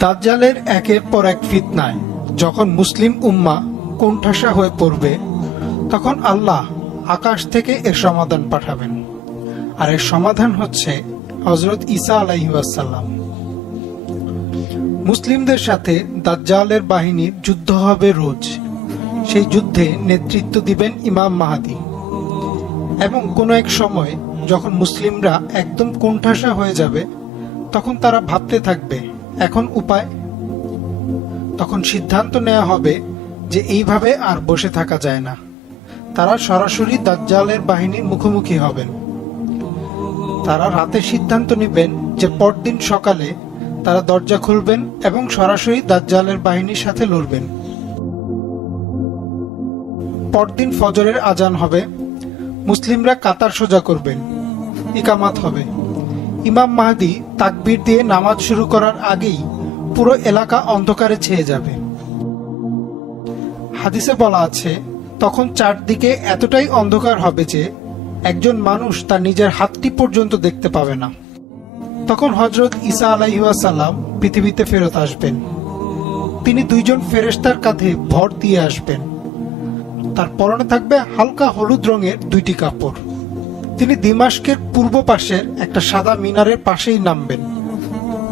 দাজ্জালের একের পর এক ফিতনায় যখন মুসলিম উম্মাহ কোণঠাসা হয়ে পড়বে, তখন আল্লাহ আকাশ থেকে এর সমাধান পাঠাবেন। আর এর সমাধান হচ্ছে হযরত ঈসা আলাইহিস সালাম। মুসলিমদের সাথে দাজ্জালের বাহিনীর যুদ্ধ হবে রোজ। সেই যুদ্ধে নেতৃত্ব দিবেন ইমাম মাহদী। এবং কোনো এক সময় যখন মুসলিমরা একদম কোণঠাসা হয়ে যাবে, তখন তারা ভাবতে থাকবে এখন উপায়। তখন সিদ্ধান্ত নেওয়া হবে যে এইভাবে আর বসে থাকা যায় না। তারা সরাসরি দাজ্জালের বাহিনীর মুখোমুখি হবেন। তারা রাতে সিদ্ধান্ত নেবেন যে পরদিন সকালে তারা দরজা খুলবেন এবং সরাসরি দাজ্জালের বাহিনীর সাথে লড়বেন। পরদিন ফজরের আজান হবে, মুসলিমরা কাতার সোজা করবেন, ইকামাত হবে। ইমাম মাহদী তাকবীর দিয়ে নামাজ শুরু করার আগেই পুরো এলাকা অন্ধকারে ছেয়ে যাবে। হাদিসে বলা আছে, তখন চারদিকে এতটাই অন্ধকার হবে যে একজন মানুষ তার নিজের হাতটি পর্যন্ত দেখতে পাবে না। তখন হযরত ঈসা আলাইহিস সালাম পৃথিবীতে ফেরত আসবেন। তিনি দুইজন ফেরেশতার কাঁধে ভর দিয়ে আসবেন। তার পরনে থাকবে হালকা হলুদ রঙের দুইটি কাপড়। তিনি দিমাশকের পূর্ব পাশের একটা সাদা মিনারের পাশেই নামবেন।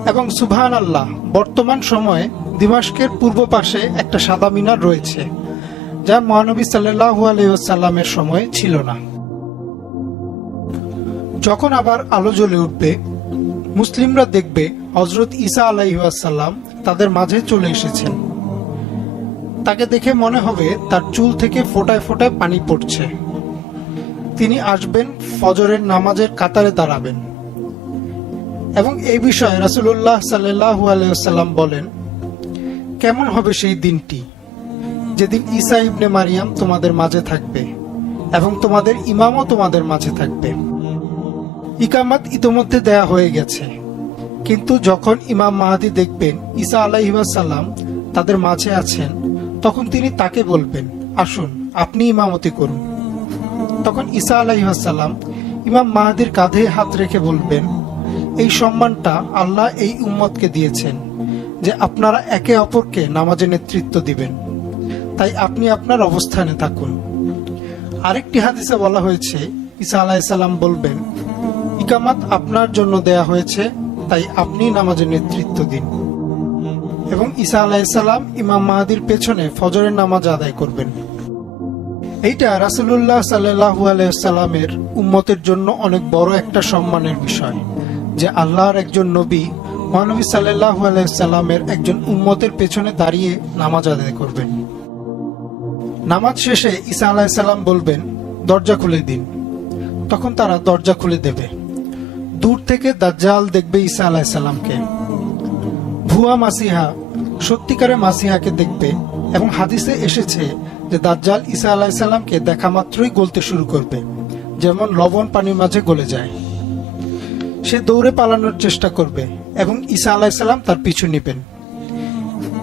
এবং সুবহানাল্লাহ, বর্তমান সময়ে দিমাশকের পূর্ব পাশে একটা সাদা মিনার রয়েছে, যা মহানবী সাল্লাল্লাহু আলাইহি ওয়াসাল্লামের সময় ছিল না। যখন আবার আলো জ্বলে উঠবে, মুসলিমরা দেখবে হযরত ঈসা আলাইহিস সালাম তাদের মাঝে চলে এসেছেন। তাকে দেখে মনে হবে তার চুল থেকে ফোঁটায় ফোঁটায় পানি পড়ছে। তিনি আসবেন, ফজরের নামাজের কাতারে দাঁড়াবেন। এবং এই বিষয়ে রাসূলুল্লাহ সাল্লাল্লাহু আলাইহি ওয়াসাল্লাম বলেন, কেমন হবে সেই দিনটি যেদিন ঈসা ইবনে মারিয়াম তোমাদের মাঝে থাকবে এবং তোমাদের ইমামও তোমাদের মাঝে থাকবে। ইকামাত ইতোমধ্যে দেয়া হয়ে গেছে, কিন্তু যখন ইমাম মাহদী দেখবেন ঈসা আলাইহিস সালাম তাদের মাঝে আছেন, তখন তিনি তাকে বলবেন, আসুন আপনি ইমামতি করুন। তখন ঈসা আলাইহিস সালাম ইমাম মাহদীর কাঁধে হাত রেখে বলবেন, এই সম্মানটা আল্লাহ এই উম্মতকে দিয়েছেন যে আপনারা একে অপরকে নামাজে নেতৃত্ব দিবেন, তাই আপনি আপনার অবস্থানে থাকুন। আরেকটি হাদিসে বলা হয়েছে, ঈসা আলাইহিস সালাম বলবেন, ইকামাত আপনার জন্য দেয়া হয়েছে, তাই আপনি নামাজে নেতৃত্ব দিন। এবং ঈসা আলাইহিস সালাম ইমাম মাহদীর পেছনে ফজরের নামাজ আদায় করবেন। এইটা রাসূলুল্লাহ সাল্লাল্লাহু আলাইহি ওয়াসাল্লামের উম্মতের জন্য অনেক বড় একটা সম্মানের বিষয় যে আল্লাহর একজন নবী মহানবী সাল্লাল্লাহু আলাইহি ওয়াসাল্লামের একজন উম্মতের পেছনে দাঁড়িয়ে নামাজ আদায় করবেন। নামাজ শেষে ঈসা আলাইহিস সালাম বলবেন, দরজা খুলে দিন। তখন তারা দরজা খুলে দেবে। দূর থেকে দাজ্জাল দেখবে ঈসা আলাইহিস সালামকে। ভুয়া মাসিহা সত্যিকারের মাসিহাকে দেখবে। এবং হাদিসে এসেছে যে দাজ্জাল ঈসা আলাইহিস সালামকে দেখা মাত্রই গলতে শুরু করবে, যেমন লবণ পানির মাঝে গলে যায়। সে দৌড়ে পালানোর চেষ্টা করবে এবং ঈসা আলাইহিস সালাম তার পিছু নেবেন।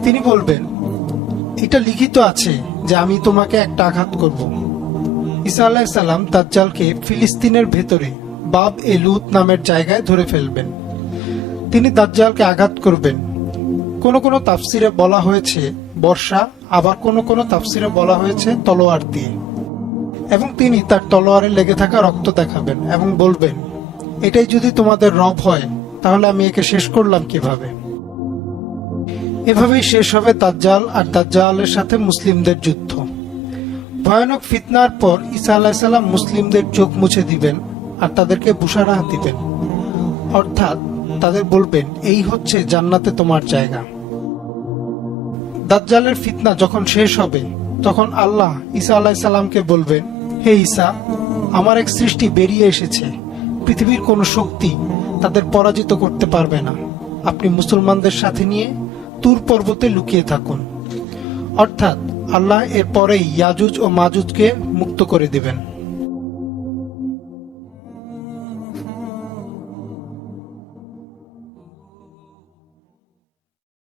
তিনি বলবেন, এটা লিখিত আছে যে আমি তোমাকে একটা আঘাত করব। ঈসা আলাইহিস সালাম দাজ্জালকে ফিলিস্তিনের ভেতরে বাব এ লুত নামের জায়গায় ধরে ফেলবেন। তিনি দাজ্জালকে আঘাত করবেন। কোন কোন তাফসিরে বলা হয়েছে বর্ষা, আবার কোন কোন তাফসিরে বলা হয়েছে তলোয়ার দিয়ে। এবং তিনি তার তলোয়ারে লেগে থাকা রক্ত দেখাবেন এবং বলবেন, এটাই যদি তোমাদের রব হয়, তাহলে আমি একে শেষ করলাম কিভাবে। এভাবেই শেষ হবে দাজ্জাল আর দাজ্জালের সাথে মুসলিমদের যুদ্ধ। ভয়ানক ফিতনার পর ঈসা আলাইহিস সালাম মুসলিমদের চোখ মুছে দিবেন আর তাদেরকে বুশারা দিবেন, অর্থাৎ তাদের বলবেন, এই হচ্ছে জান্নাতে তোমার জায়গা। দাজ্জালের ফিতনা যখন শেষ হবে, তখন আল্লাহ ঈসা আলাইহিস সালামকে বলবেন, হে ঈসা, আমার এক সৃষ্টি বেরিয়ে এসেছে, পৃথিবীর কোনো শক্তি তাদের পরাজিত করতে পারবে না। আপনি মুসলমানদের সাথে নিয়ে তুর পর্বতে লুকিয়ে থাকুন। অর্থাৎ আল্লাহ এর পরেই ইয়াজুজ ও মাজুজকে মুক্ত করে দিবেন।